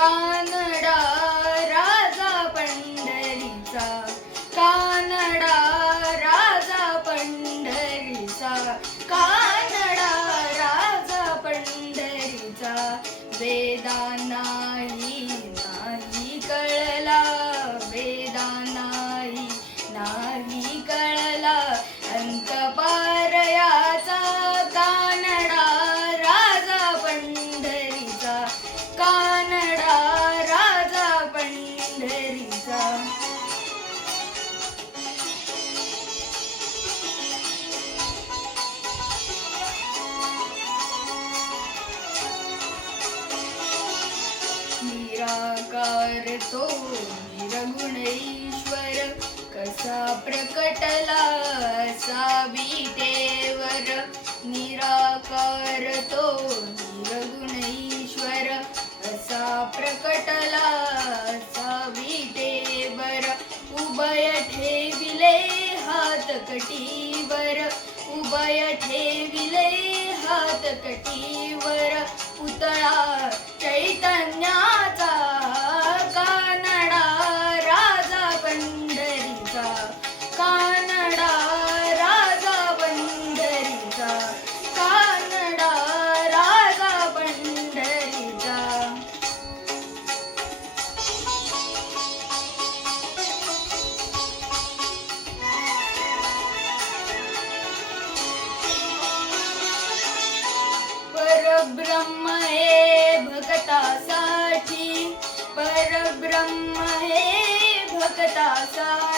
कानडा राजा पंढरीचा, कानडा राजा पंढरीचा, कानडा राजा पंढरीचा. वेदा नाही कळला, वेदा नाही कळला अंत पार याचा. कानडा राजा पंढरीचा, कानडा राजा पंढरीचा. निराकार तो निर्गुणेश्वर, कसा प्रकटला असा विटेवर. निराकार तो निर्गुणेश्वर, असा प्रकटला असा विटेवर. उभय ठेविले हात कटीवर, उभय ठेविले हात कटीवर. पुतळा चैतन्याचा, कानडा राजा पंढरीचा, कानडा राजा पंढरीचा, कानडा राजा पंढरीचा. परब्रह्म हे भक्तासाठी, परब्रह्म हे भक्तासाठी.